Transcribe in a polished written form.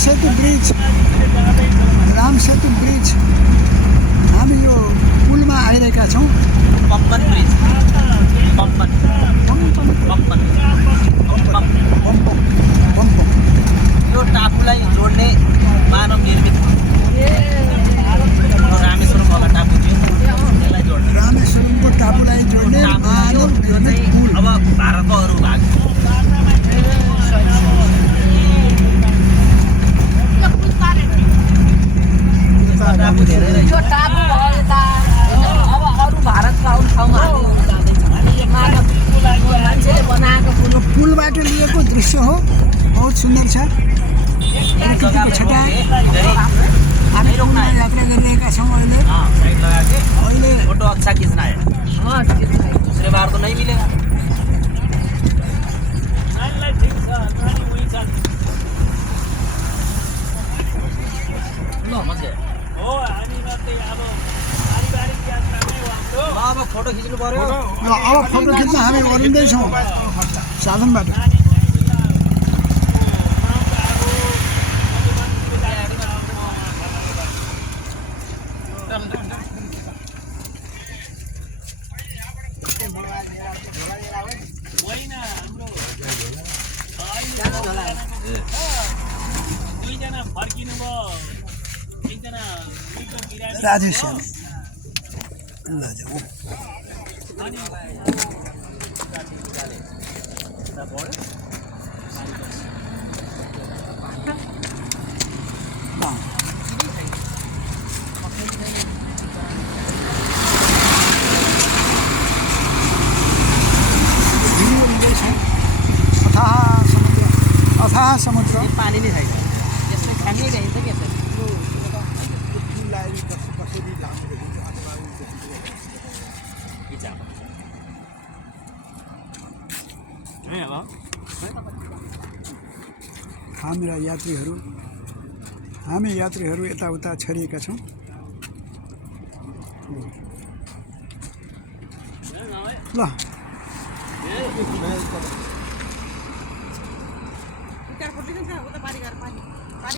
सेतु bridge हामी यो पुलमा आइरहेका छौँ। पम्पन ब्रिज पम्पन पम्पन यो टापुलाई जोड्ने मानव निर्मित रामेश्वरम वाला टापु थियो त्यसलाई जोड्ने रामेश्वरमको टापुलाई जोड्ने मानव निर्मित पुल। अब भारतको अरू भाग टापु धेरै रहेछ। यो टापु भयो यता अब अरू भारतका अरू ठाउँमा मान्छेले बनाएको पुल पुलबाट लिएको दृश्य हो, बहुत सुन्दर छ। प्रकृतिको छटा हामी पुलमा यात्रा गरिरहेका छौँ। साइड लगा के अहिले फोटो अच्छा खींचना है, दूसरे बार तो नहीं मिलेगा। लो मत गए अब फोटो खिच्नु पर्यो। अब फोटो खिच्न हामी ओर्लिँदैछौँ साधनबाट। राजेश ल जाऊ। अथाह समुद्र पानी नहीं खाएगा यसले खाने रहेछ के छ हामी यात्रीहरू यताउता छरिएका छौँ। ल